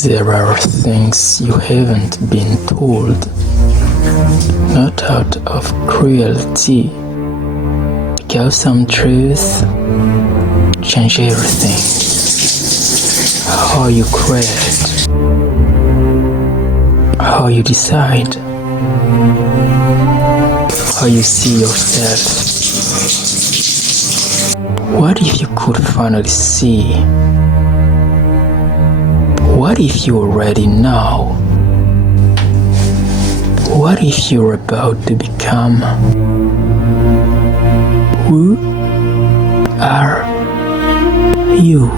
There are things you haven't been told, not out of cruelty, because some truths change everything. How you create, how you decide, how you see yourself. What if you could finally see? What if you already know? What if you're about to become? Who are you?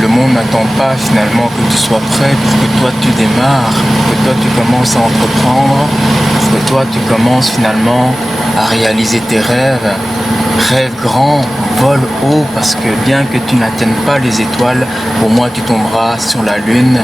Le monde n'attend pas finalement que tu sois prêt pour que toi tu démarres, pour que toi tu commences à entreprendre, pour que toi tu commences finalement à réaliser tes rêves. Rêve grand, vole haut, parce que bien que tu n'atteignes pas les étoiles, pour moi tu tomberas sur la lune.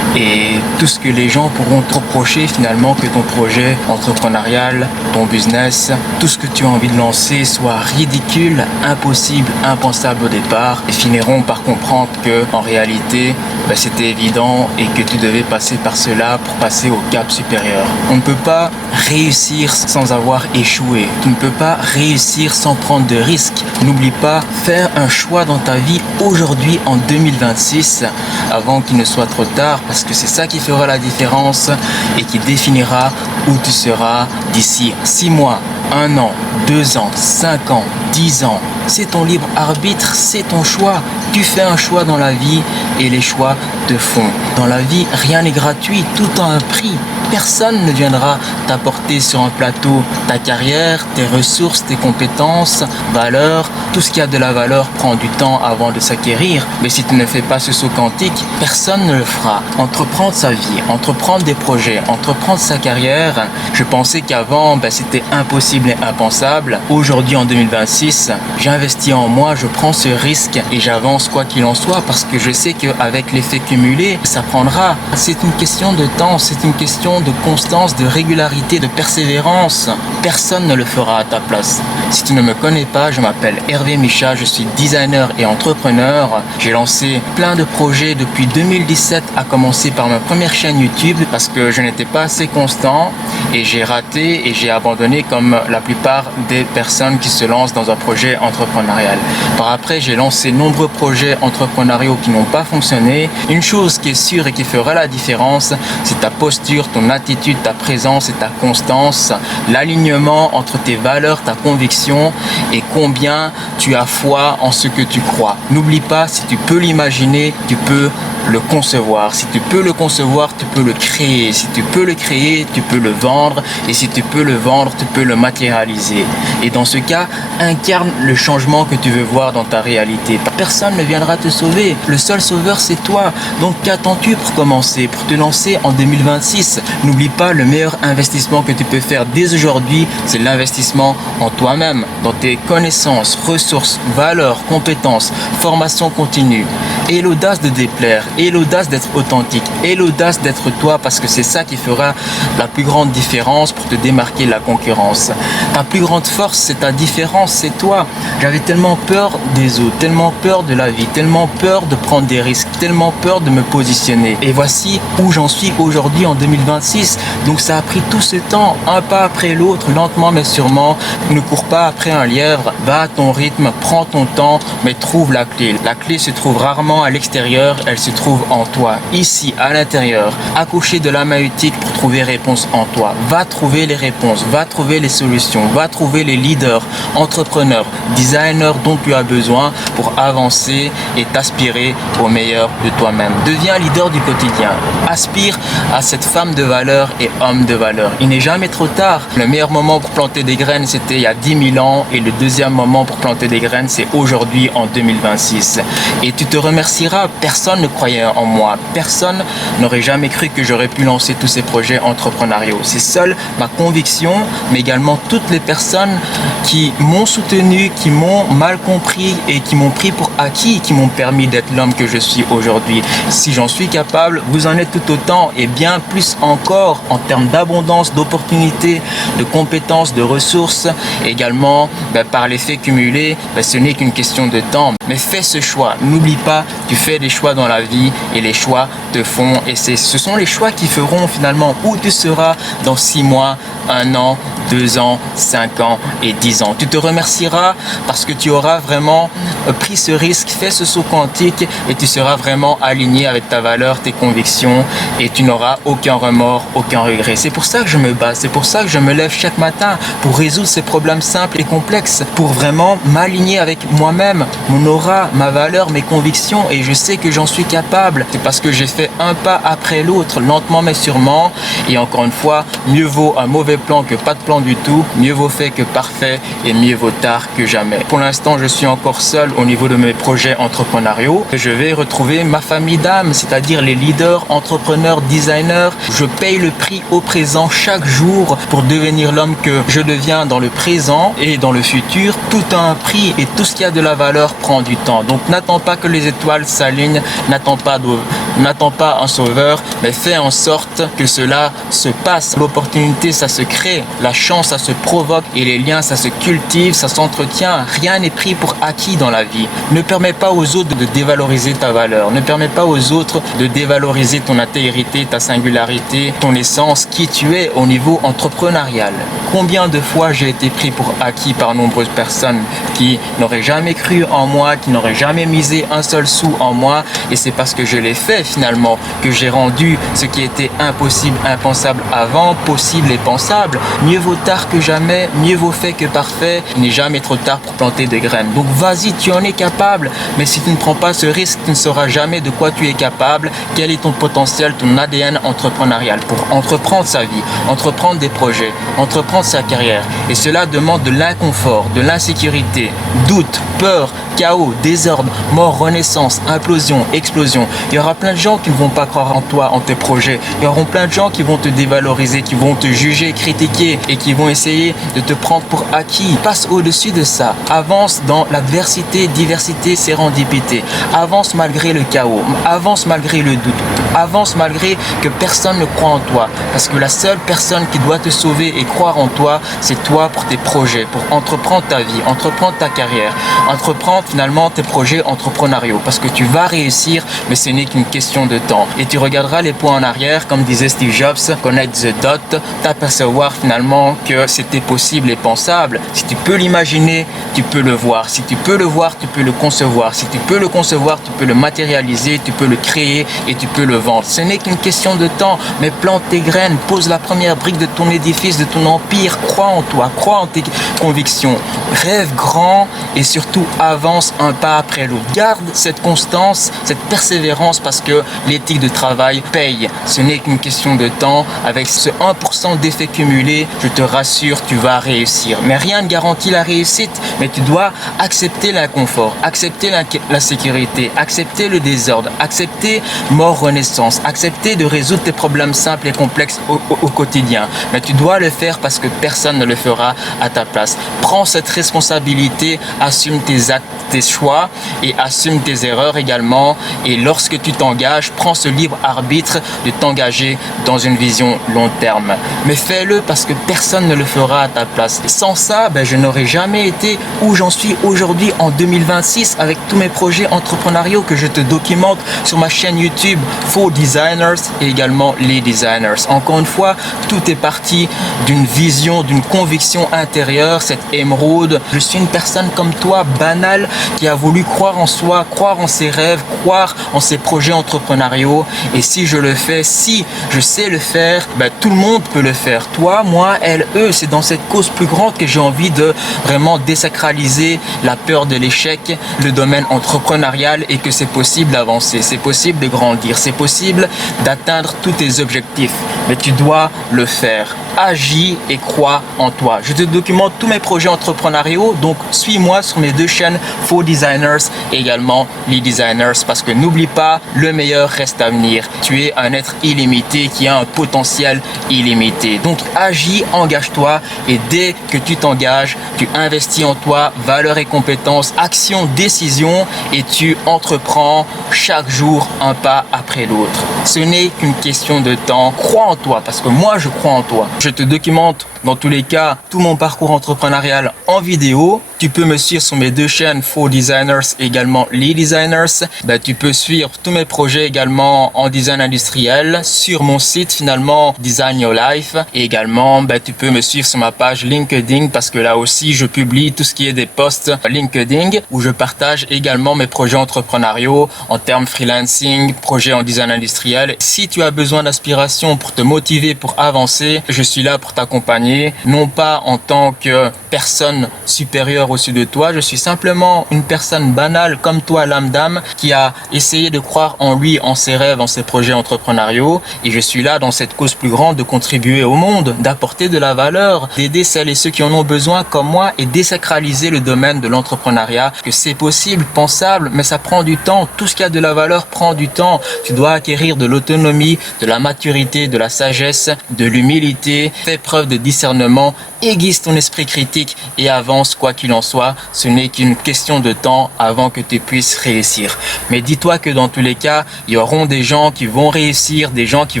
Et tout ce que les gens pourront te reprocher finalement, que ton projet entrepreneurial, ton business, tout ce que tu as envie de lancer soit ridicule, impossible, impensable au départ, et finiront par comprendre que en réalité c'était évident et que tu devais passer par cela pour passer au cap supérieur. On ne peut pas réussir sans avoir échoué. Tu ne peux pas réussir sans prendre de risques. N'oublie pas, faire un choix dans ta vie aujourd'hui en 2026 avant qu'il ne soit trop tard, parce que c'est ça qui fera la différence et qui définira où tu seras d'ici 6 mois, 1 an, 2 ans, 5 ans, 10 ans. C'est ton libre arbitre, c'est ton choix. Tu fais un choix dans la vie et les choix te font. Dans la vie, rien n'est gratuit, tout a un prix. Personne ne viendra t'apporter sur un plateau ta carrière, tes ressources, tes compétences, valeurs. Tout ce qui a de la valeur prend du temps avant de s'acquérir. Mais si tu ne fais pas ce saut quantique, personne ne le fera. Entreprendre sa vie, entreprendre des projets, entreprendre sa carrière. Je pensais qu'avant, c'était impossible et impensable. Aujourd'hui, en 2026, j'investis en moi, je prends ce risque et j'avance quoi qu'il en soit, parce que je sais qu'avec l'effet cumulé, ça prendra. C'est une question de temps, c'est une question de constance, de régularité, de persévérance. Personne ne le fera à ta place. Si tu ne me connais pas, je m'appelle Hervé Micha, je suis designer et entrepreneur. J'ai lancé plein de projets depuis 2017, à commencer par ma première chaîne YouTube, parce que je n'étais pas assez constant et j'ai raté et j'ai abandonné comme la plupart des personnes qui se lancent dans un projet entrepreneurial. Par après, j'ai lancé nombreux projets entrepreneuriaux qui n'ont pas fonctionné. Une chose qui est sûre et qui fera la différence, c'est ta posture, ton attitude, ta présence et ta constance, l'alignement entre tes valeurs, ta conviction et combien tu as foi en ce que tu crois. N'oublie pas, si tu peux l'imaginer, tu peux le concevoir. Si tu peux le concevoir, tu peux le créer. Si tu peux le créer, tu peux le vendre. Et si tu peux le vendre, tu peux le matérialiser. Et dans ce cas, incarne le changement que tu veux voir dans ta réalité. Personne ne viendra te sauver. Le seul sauveur, c'est toi. Donc qu'attends-tu pour commencer, pour te lancer en 2026? N'oublie pas, le meilleur investissement que tu peux faire dès aujourd'hui, c'est l'investissement en toi-même, dans tes connaissances, ressources, valeurs, compétences, formation continue. Et l'audace de déplaire, et l'audace d'être authentique, et l'audace d'être toi, parce que c'est ça qui fera la plus grande différence pour te démarquer de la concurrence. Ta plus grande force, c'est ta différence, c'est toi. J'avais tellement peur des autres, tellement peur de la vie, tellement peur de prendre des risques, tellement peur de me positionner. Et voici où j'en suis aujourd'hui en 2026. Donc ça a pris tout ce temps, un pas après l'autre, lentement mais sûrement. Ne cours pas après un lièvre, va à ton rythme, prends ton temps, mais trouve la clé. La clé se trouve rarement à l'extérieur, elle se trouve en toi, ici, à l'intérieur. Accoucher de la maïeutique pour trouver réponse en toi. Va trouver les réponses, va trouver les solutions, va trouver les leaders, entrepreneurs, designers dont tu as besoin pour avancer et t'aspirer au meilleur de toi-même. Deviens leader du quotidien. Aspire à cette femme de valeur et homme de valeur. Il n'est jamais trop tard. Le meilleur moment pour planter des graines, c'était il y a 10 000 ans et le deuxième moment pour planter des graines, c'est aujourd'hui en 2026. Et tu te remercieras. Personne ne croyait en moi. Personne n'aurait jamais cru que j'aurais pu lancer tous ces projets entrepreneuriaux. C'est seule ma conviction, mais également toutes les personnes qui m'ont soutenu, qui m'ont mal compris et qui m'ont pris pour acquis, qui m'ont permis d'être l'homme que je suis aujourd'hui. Si j'en suis capable, vous en êtes tout autant et bien plus encore en termes d'abondance, d'opportunités, de compétences, de ressources. Également, par l'effet cumulé, ce n'est qu'une question de temps. Mais fais ce choix. N'oublie pas, tu fais des choix dans la vie et les choix te font. Et ce sont les choix qui feront finalement où tu seras dans 6 mois, 1 an, 2 ans, 5 ans et 10 ans. Tu te remercieras parce que tu auras vraiment pris ce risque, fait ce saut quantique et tu seras vraiment aligné avec ta valeur, tes convictions et tu n'auras aucun remords, aucun regret. C'est pour ça que je me bats, c'est pour ça que je me lève chaque matin pour résoudre ces problèmes simples et complexes, pour vraiment m'aligner avec moi-même, mon aura, ma valeur, mes convictions et je sais que j'en suis capable. C'est parce que j'ai fait un pas après l'autre, lentement mais sûrement et encore une fois, mieux vaut un mauvais plan que pas de plan du tout, mieux vaut fait que parfait et mieux vaut tard que jamais. Pour l'instant, je suis encore seul au niveau de mes projets entrepreneuriaux. Je vais retrouver ma famille d'âme, c'est-à-dire les leaders, entrepreneurs, designers. Je paye le prix au présent chaque jour pour devenir l'homme que je deviens dans le présent et dans le futur. Tout a un prix et tout ce qui a de la valeur prend du temps. Donc n'attends pas que les étoiles s'alignent, n'attends pas un sauveur, mais fais en sorte que cela se passe. L'opportunité, ça se crée, la chance, ça se provoque et les liens, ça se cultive, ça s'entretient. Rien n'est pris pour acquis dans la vie. Ne permets pas aux autres de dévaloriser ta valeur. Ne permets pas aux autres de dévaloriser ton intégrité, ta singularité, ton essence, qui tu es au niveau entrepreneurial. Combien de fois j'ai été pris pour acquis par nombreuses personnes qui n'auraient jamais cru en moi, qui n'auraient jamais misé un seul sou en moi et c'est parce que je l'ai fait finalement que j'ai rendu ce qui était impossible, impensable avant, possible et pensable. Mieux vaut tard que jamais, mieux vaut fait que parfait. Il n'est jamais trop tard pour planter des graines. Donc vas-y, tu en es capable. Mais si tu ne prends pas ce risque, tu ne sauras jamais de quoi tu es capable, quel est ton potentiel, ton ADN entrepreneurial pour entreprendre sa vie, entreprendre des projets, entreprendre sa carrière. Et cela demande de l'inconfort, de l'insécurité, doute, peur, chaos, désordre, mort, renaissance, implosion, explosion. Il y aura plein de gens qui ne vont pas croire en toi, en tes projets. Il y aura plein de gens qui vont te dévaloriser, qui vont te juger, critiquer et qui vont essayer de te prendre pour acquis. Passe au-dessus de ça. Avance dans l'adversité, diversité, sérendipité. Avance malgré le chaos. Avance malgré le doute. Avance malgré que personne ne croit en toi. Parce que la seule personne qui doit te sauver et croire en toi, c'est toi pour tes projets, pour entreprendre ta vie, entreprendre ta carrière, entreprendre finalement tes projets entrepreneuriaux. Parce que tu vas réussir, mais ce n'est qu'une question de temps. Et tu regarderas les points en arrière, comme disait Steve Jobs, connect the dot, t'apercevoir finalement que c'était possible et pensable. Si tu peux l'imaginer, tu peux le voir. Si tu peux le voir, tu peux le concevoir. Si tu peux le concevoir, tu peux le matérialiser. réaliser, tu peux le créer et tu peux le vendre. Ce n'est qu'une question de temps, mais plante tes graines, pose la première brique de ton édifice, de ton empire, crois en toi, crois en tes convictions, rêve grand et surtout avance un pas après l'autre. Garde cette constance, cette persévérance parce que l'éthique de travail paye. Ce n'est qu'une question de temps. Avec ce 1% d'effet cumulé, je te rassure, tu vas réussir. Mais rien ne garantit la réussite, mais tu dois accepter l'inconfort, accepter la sécurité, accepter le désordre, accepter mort, renaissance, accepter de résoudre tes problèmes simples et complexes au quotidien. Mais tu dois le faire parce que personne ne le fera à ta place. Prends cette responsabilité, assume tes actes, tes choix et assume tes erreurs également. Et lorsque tu t'engages, prends ce libre arbitre de t'engager dans une vision long terme. Mais fais-le parce que personne ne le fera à ta place. Et sans ça, je n'aurais jamais été où j'en suis aujourd'hui en 2026 avec tous mes projets entrepreneuriaux que je te documente sur ma chaîne YouTube For Designers et également les Designers. Encore une fois, tout est parti d'une vision, d'une conviction intérieure, cette émeraude. Je suis une personne comme toi, banale, qui a voulu croire en soi, croire en ses rêves, croire en ses projets entrepreneuriaux. Et si je le fais, si je sais le faire, tout le monde peut le faire. Toi, moi, elle, eux, c'est dans cette cause plus grande que j'ai envie de vraiment désacraliser la peur de l'échec, le domaine entrepreneurial et que c'est possible d'avancer, c'est possible de grandir, c'est possible d'atteindre tous tes objectifs. Mais tu dois le faire. Agis et crois en toi. Je te documente tous mes projets entrepreneuriaux, donc suis-moi sur mes deux chaînes For Designers et également les Designers parce que n'oublie pas, le meilleur reste à venir. Tu es un être illimité qui a un potentiel illimité. Donc agis, engage-toi et dès que tu t'engages, tu investis en toi, valeurs et compétences, action, décision et tu entreprends chaque jour un pas après l'autre. Ce n'est qu'une question de temps. Crois en toi parce que moi je crois en toi. Je te documente dans tous les cas tout mon parcours entrepreneurial en vidéo. Tu peux me suivre sur mes deux chaînes For Designers et également les Designers. Tu peux suivre tous mes projets également en design industriel sur mon site finalement Design Your Life. Et également tu peux me suivre sur ma page LinkedIn parce que là aussi je publie tout ce qui est des posts LinkedIn où je partage également mes projets entrepreneuriaux en termes freelancing, projets en design industriel. Si tu as besoin d'inspiration pour te motiver, pour avancer, je suis là pour t'accompagner, non pas en tant que personne supérieure au-dessus de toi, je suis simplement une personne banale comme toi, lambda, qui a essayé de croire en lui, en ses rêves, en ses projets entrepreneuriaux et je suis là dans cette cause plus grande de contribuer au monde, d'apporter de la valeur, d'aider celles et ceux qui en ont besoin comme moi et désacraliser le domaine de l'entrepreneuriat, que c'est possible, pensable, mais ça prend du temps. Tout ce qui a de la valeur prend du temps. Tu dois acquérir de l'autonomie, de la maturité, de la sagesse, de l'humilité, fais preuve de discernement, aiguise ton esprit critique et avance quoi qu'il en soit. Ce n'est qu'une question de temps avant que tu puisses réussir. Mais dis-toi que dans tous les cas, il y aura des gens qui vont réussir, des gens qui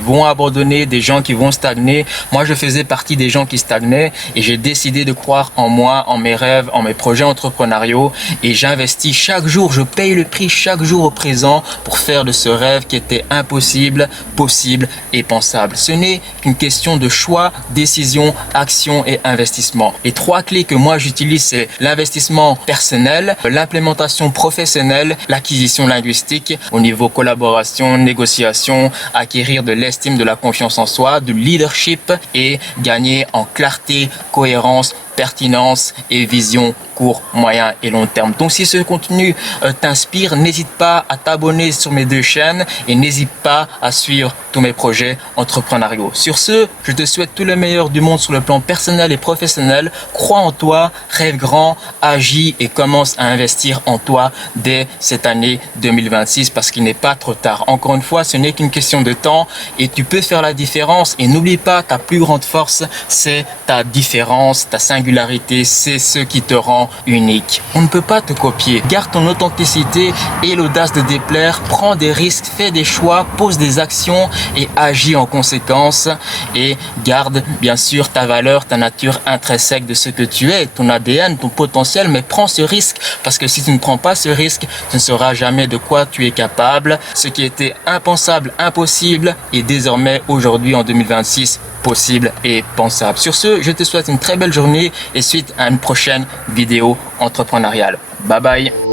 vont abandonner, des gens qui vont stagner. Moi, je faisais partie des gens qui stagnaient et j'ai décidé de croire en moi, en mes rêves, en mes projets entrepreneuriaux et j'investis chaque jour, je paye le prix chaque jour au présent pour faire de ce rêve qui était impossible, possible et pensable. Ce n'est qu'une question de choix, décision, action et investissement. Les trois clés que moi j'utilise, c'est l'investissement personnel, l'implémentation professionnelle, l'acquisition linguistique au niveau collaboration, négociation, acquérir de l'estime, de la confiance en soi, du leadership et gagner en clarté, cohérence, pertinence et vision court, moyen et long terme. Donc si ce contenu t'inspire, n'hésite pas à t'abonner sur mes deux chaînes et n'hésite pas à suivre tous mes projets entrepreneuriaux. Sur ce, je te souhaite tout le meilleur du monde sur le plan personnel et professionnel. Crois en toi, rêve grand, agis et commence à investir en toi dès cette année 2026 parce qu'il n'est pas trop tard. Encore une fois, ce n'est qu'une question de temps et tu peux faire la différence et n'oublie pas, ta plus grande force, c'est ta différence, ta singularité, c'est ce qui te rend unique. On ne peut pas te copier. Garde ton authenticité et l'audace de déplaire. Prends des risques, fais des choix, pose des actions et agis en conséquence. Et garde bien sûr ta valeur, ta nature intrinsèque de ce que tu es, ton ADN, ton potentiel. Mais prends ce risque parce que si tu ne prends pas ce risque, tu ne sauras jamais de quoi tu es capable. Ce qui était impensable, impossible est désormais aujourd'hui en 2026 possible et pensable. Sur ce, je te souhaite une très belle journée et suite à une prochaine vidéo entrepreneuriale. Bye bye.